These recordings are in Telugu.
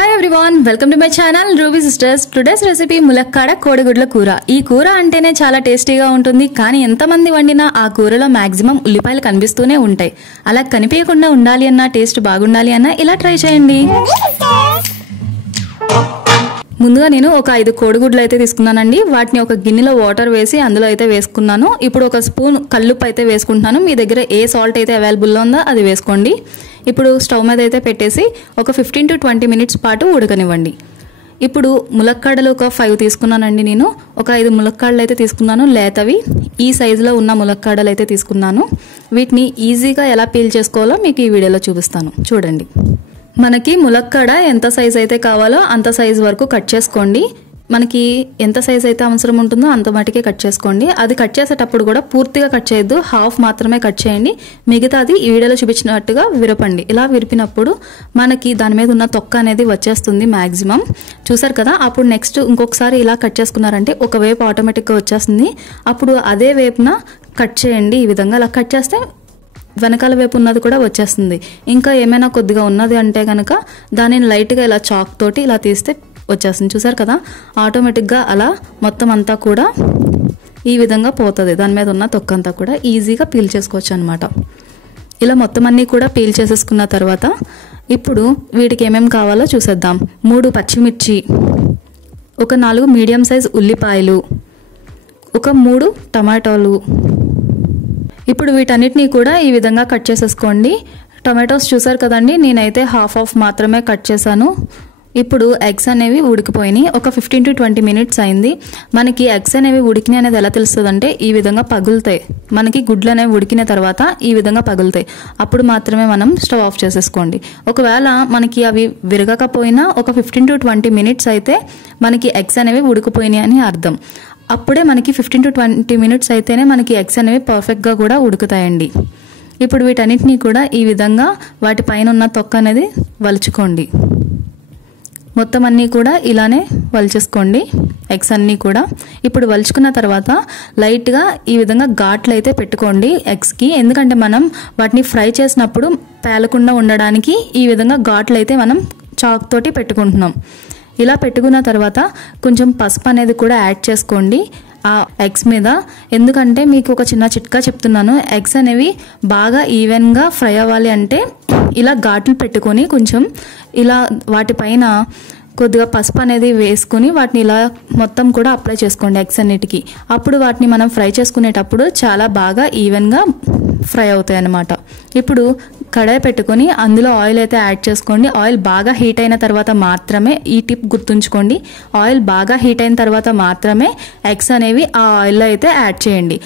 Hi everyone, welcome to my channel Ruby Sisters. Today's recipe ములక్కాడ కోడిగుడ్ల కూర. ఈ కూర అంటేనే చాలా టేస్టీగా ఉంటుంది. కానీ ఎంతమంది వండినా ఆ కూరలో మాక్సిమం ఉల్లిపాయలు కనిపిస్తూనే ఉంటాయి. అలా కనిపించకుండా ఉండాలి అన్న, టేస్ట్ బాగుండాలి అన్న ఇలా ట్రై చేయండి. ముందుగా నేను ఒక 5 కోడిగుడ్లు అయితే తీసుకున్నానండి. వాటిని ఒక గిన్నెలో వాటర్ వేసి అందులో అయితే వేసుకున్నాను. ఇప్పుడు ఒక స్పూన్ కల్లుప్పు అయితే వేసుకుంటున్నాను. మీ దగ్గర ఏ సాల్ట్ అయితే అవైలబుల్లో ఉందో అది వేసుకోండి. ఇప్పుడు స్టవ్ మీద అయితే పెట్టేసి ఒక 15 to 20 మినిట్స్ పాటు ఉడకనివ్వండి. ఇప్పుడు ములక్కాడలు ఒక 5 తీసుకున్నానండి. నేను ఒక 5 ములక్కాడలు అయితే తీసుకున్నాను. లేతవి ఈ సైజులో ఉన్న ములక్కాడలు అయితే తీసుకున్నాను. వీటిని ఈజీగా ఎలా పీల్ చేసుకోవాలో మీకు ఈ వీడియోలో చూపిస్తాను, చూడండి. మనకి ములక్కాడ ఎంత సైజ్ అయితే కావాలో అంత సైజ్ వరకు కట్ చేసుకోండి. మనకి ఎంత సైజ్ అయితే అవసరం ఉంటుందో అంత మటుకే కట్ చేసుకోండి. అది కట్ చేసేటప్పుడు కూడా పూర్తిగా కట్ చేయొద్దు, హాఫ్ మాత్రమే కట్ చేయండి. మిగతాది ఈ వీడియోలో చూపించినట్టుగా విరపండి. ఇలా విరిపినప్పుడు మనకి దాని మీద ఉన్న తొక్క అనేది వచ్చేస్తుంది మ్యాక్సిమం. చూసారు కదా. అప్పుడు నెక్స్ట్ ఇంకొకసారి ఇలా కట్ చేసుకున్నారంటే ఒక వేపు ఆటోమేటిక్గా వచ్చేస్తుంది. అప్పుడు అదే వేపున కట్ చేయండి. ఈ విధంగా అలా కట్ చేస్తే వెనకాల వైపు ఉన్నది కూడా వచ్చేస్తుంది. ఇంకా ఏమైనా కొద్దిగా ఉన్నది అంటే కనుక దానిని లైట్గా ఇలా చాక్ తోటి ఇలా తీస్తే వచ్చేస్తుంది. చూసారు కదా. ఆటోమేటిక్గా అలా మొత్తం అంతా కూడా ఈ విధంగా పోతుంది. దాని మీద ఉన్న తొక్కంతా కూడా ఈజీగా పీల్ చేసుకోవచ్చు అనమాట. ఇలా మొత్తం అన్నీ కూడా పీల్ చేసేసుకున్న తర్వాత ఇప్పుడు వీటికి ఏమేమి కావాలో చూసేద్దాం. 3 పచ్చిమిర్చి, ఒక 4 మీడియం సైజ్ ఉల్లిపాయలు, ఒక 3 టమాటాలు. ఇప్పుడు వీటన్నిటినీ కూడా ఈ విధంగా కట్ చేసేసుకోండి. టొమాటోస్ చూసారు కదండి, నేనైతే హాఫ్ మాత్రమే కట్ చేశాను. ఇప్పుడు ఎగ్స్ అనేవి ఉడికిపోయినాయి. ఒక 15 to 20 మినిట్స్ అయింది. మనకి ఎగ్స్ అనేవి ఉడికినాయి అనేది ఎలా తెలుస్తుంది అంటే ఈ విధంగా పగులుతాయి. మనకి గుడ్లు అనేవి ఉడికిన తర్వాత ఈ విధంగా పగులుతాయి. అప్పుడు మాత్రమే మనం స్టవ్ ఆఫ్ చేసేసుకోండి. ఒకవేళ మనకి అవి విరగకపోయినా ఒక 15 to 20 మినిట్స్ అయితే మనకి ఎగ్స్ అనేవి ఉడికిపోయినాయి అని అర్థం. అప్పుడే మనకి 15 to 20 మినిట్స్ అయితేనే మనకి ఎగ్స్ అనేవి పర్ఫెక్ట్గా కూడా ఉడుకుతాయండి. ఇప్పుడు వీటన్నిటినీ కూడా ఈ విధంగా వాటి పైన ఉన్న తొక్క అనేది వలుచుకోండి. మొత్తం అన్నీ కూడా ఇలానే వలిచేసుకోండి, ఎగ్స్ అన్నీ కూడా. ఇప్పుడు వలుచుకున్న తర్వాత లైట్గా ఈ విధంగా ఘాట్లు అయితే పెట్టుకోండి ఎగ్స్కి. ఎందుకంటే మనం వాటిని ఫ్రై చేసినప్పుడు పేలకుండా ఉండడానికి ఈ విధంగా ఘాట్లు అయితే మనం చాక్ తోటి పెట్టుకుంటున్నాం. ఇలా పెట్టుకున్న తర్వాత కొంచెం పసుపు అనేది కూడా యాడ్ చేసుకోండి ఆ ఎగ్స్ మీద. ఎందుకంటే మీకు ఒక చిన్న చిట్కా చెప్తున్నాను. ఎగ్స్ అనేవి బాగా ఈవెన్గా ఫ్రై అవ్వాలి అంటే ఇలా ఘాట్లు పెట్టుకొని కొంచెం ఇలా వాటిపైన కొద్దిగా పసుపు అనేది వేసుకుని వాటిని ఇలా మొత్తం కూడా అప్లై చేసుకోండి ఎగ్స్ అన్నిటికీ. అప్పుడు వాటిని మనం ఫ్రై చేసుకునేటప్పుడు చాలా బాగా ఈవెన్గా ఫ్రై అవుతాయి అన్నమాట. ఇప్పుడు కడాయి పెట్టుకొని అందులో ఆయిల్ అయితే యాడ్ చేసుకోండి. ఆయిల్ బాగా హీట్ అయిన తర్వాత మాత్రమే, ఈ టిప్ గుర్తుంచుకోండి, ఆయిల్ బాగా హీట్ అయిన తర్వాత మాత్రమే ఎగ్స్ అనేవి ఆ ఆయిల్లో అయితే యాడ్ చేయండి.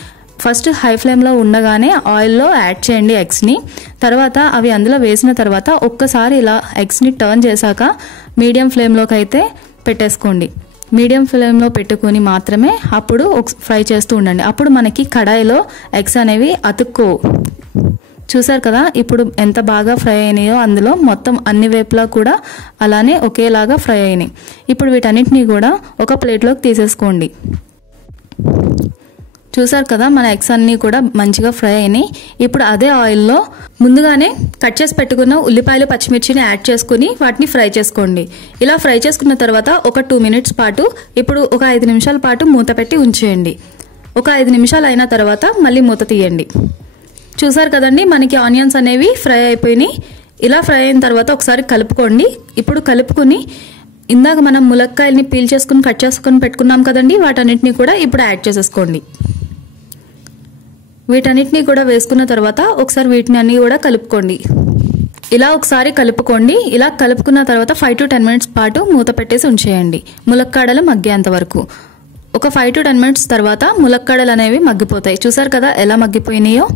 ఫస్ట్ హై ఫ్లేమ్లో ఉండగానే ఆయిల్లో యాడ్ చేయండి ఎగ్స్ని. తర్వాత అవి అందులో వేసిన తర్వాత ఒక్కసారి ఇలా ఎగ్స్ని టర్న్ చేశాక మీడియం ఫ్లేమ్లోకి అయితే పెట్టేసుకోండి. మీడియం ఫ్లేమ్లో పెట్టుకొని మాత్రమే అప్పుడు ఫ్రై చేస్తూ ఉండండి. అప్పుడు మనకి కడాయిలో ఎగ్స్ అనేవి అతుక్కోవు. చూసారు కదా ఇప్పుడు ఎంత బాగా ఫ్రై అయినాయో, అందులో మొత్తం అన్ని వైపులా కూడా అలానే ఒకేలాగా ఫ్రై అయినాయి. ఇప్పుడు వీటన్నిటినీ కూడా ఒక ప్లేట్లోకి తీసేసుకోండి. చూసారు కదా మన ఎగ్స్ అన్నీ కూడా మంచిగా ఫ్రై అయినాయి. ఇప్పుడు అదే ఆయిల్లో ముందుగానే కట్ చేసి పెట్టుకున్న ఉల్లిపాయలు పచ్చిమిర్చిని యాడ్ చేసుకుని వాటిని ఫ్రై చేసుకోండి. ఇలా ఫ్రై చేసుకున్న తర్వాత ఒక 2 మినిట్స్ పాటు ఇప్పుడు ఒక 5 నిమిషాల పాటు మూత పెట్టి ఉంచేయండి. ఒక 5 నిమిషాలు అయిన తర్వాత మళ్ళీ మూత తీయండి. చూసారు కదండి మనకి ఆనియన్స్ అనేవి ఫ్రై అయిపోయినాయి. ఇలా ఫ్రై అయిన తర్వాత ఒకసారి కలుపుకోండి. ఇప్పుడు కలుపుకొని ఇందాక మనం ములక్కాయల్ని పీల్ చేసుకుని కట్ చేసుకుని పెట్టుకున్నాం కదండి, వాటన్నిటిని కూడా ఇప్పుడు యాడ్ చేసేసుకోండి. వీటన్నిటిని కూడా వేసుకున్న తర్వాత ఒకసారి వీటిని అన్ని కూడా కలుపుకోండి. ఇలా ఒకసారి కలుపుకోండి. ఇలా కలుపుకున్న తర్వాత 5 to 10 మినిట్స్ పాటు మూత పెట్టేసి ఉంచేయండి ములక్కాడలు మగ్గేంత వరకు. ఒక 5 to 10 మినిట్స్ తర్వాత ములక్కాడలు అనేవి మగ్గిపోతాయి. చూసారు కదా ఎలా మగ్గిపోయినాయో.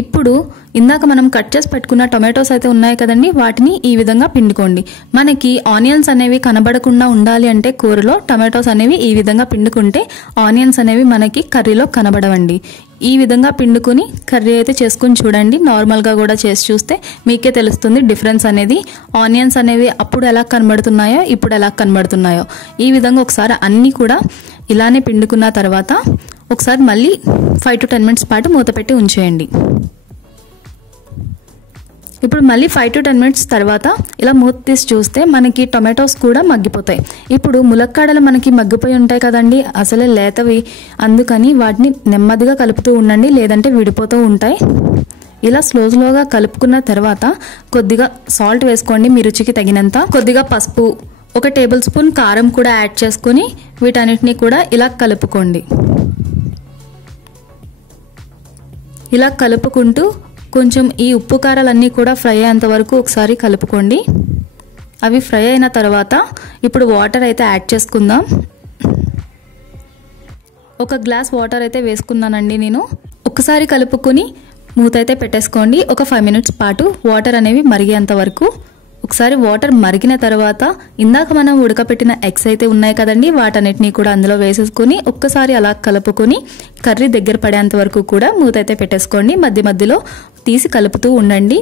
ఇప్పుడు ఇందాక మనం కట్ చేసి పెట్టుకున్న టొమాటోస్ అయితే ఉన్నాయి కదండి, వాటిని ఈ విధంగా పిండుకోండి. మనకి ఆనియన్స్ అనేవి కనబడకుండా ఉండాలి అంటే కూరలో టొమాటోస్ అనేవి ఈ విధంగా పిండుకుంటే ఆనియన్స్ అనేవి మనకి కర్రీలో కనబడవండి. ఈ విధంగా పిండుకుని కర్రీ అయితే చేసుకుని చూడండి. నార్మల్గా కూడా చేసి చూస్తే మీకే తెలుస్తుంది డిఫరెన్స్ అనేది. ఆనియన్స్ అనేవి అప్పుడు ఎలా కనబడుతున్నాయో ఇప్పుడు ఎలా కనబడుతున్నాయో. ఈ విధంగా ఒకసారి అన్నీ కూడా ఇలానే పిండుకున్న తర్వాత ఒకసారి మళ్ళీ 5 to 10 మినిట్స్ పాటు మూత పెట్టి ఉంచేయండి. ఇప్పుడు మళ్ళీ 5 to 10 minutes తర్వాత ఇలా మూత తీసి చూస్తే మనకి టొమాటోస్ కూడా మగ్గిపోతాయి. ఇప్పుడు ములక్కాడలు మనకి మగ్గిపోయి ఉంటాయి కదండి, అసలే లేతవి, అందుకని వాటిని నెమ్మదిగా కలుపుతూ ఉండండి, లేదంటే విడిపోతూ ఉంటాయి. ఇలా స్లోగా కలుపుకున్న తర్వాత కొద్దిగా సాల్ట్ వేసుకోండి మీ రుచికి తగినంత, కొద్దిగా పసుపు, 1 టేబుల్ స్పూన్ కారం కూడా యాడ్ చేసుకొని వీటన్నిటిని కూడా ఇలా కలుపుకోండి. ఇలా కలుపుకుంటూ కొంచెం ఈ ఉప్పు కారాలన్నీ కూడా ఫ్రై అయ్యేంత వరకు ఒకసారి కలుపుకోండి. అవి ఫ్రై అయిన తర్వాత ఇప్పుడు వాటర్ అయితే యాడ్ చేసుకుందాం. 1 గ్లాస్ వాటర్ అయితే వేసుకున్నానండి నేను. ఒకసారి కలుపుకొని మూత అయితే పెట్టేసుకోండి. ఒక 5 minutes పాటు వాటర్ అనేవి మరిగేంత వరకు. ఒకసారి వాటర్ మరిగిన తర్వాత ఇందాక మనం ఉడకపెట్టిన ఎగ్స్ అయితే ఉన్నాయి కదండి, వాటన్నిటిని కూడా అందులో వేసేసుకొని ఒక్కసారి అలా కలుపుకొని కర్రీ దగ్గర పడేంత వరకు కూడా మూత అయితే పెట్టేసుకోండి. మధ్య మధ్యలో తీసి కలుపుతూ ఉండండి.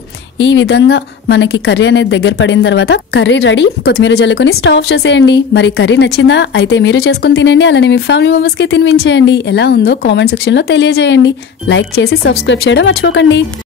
ఈ విధంగా మనకి కర్రీ అనేది దగ్గర పడిన తర్వాత కర్రీ రెడీ. కొత్తిమీర జల్లుకొని స్టవ్ ఆఫ్ చేసేయండి. మరి కర్రీ నచ్చిందా? అయితే మీరు చేసుకుని తినండి, అలానే మీ ఫ్యామిలీ మెంబర్స్కి తినిపించేయండి. ఎలా ఉందో కామెంట్ సెక్షన్లో తెలియజేయండి. లైక్ చేసి సబ్స్క్రైబ్ చేయడం మర్చిపోకండి.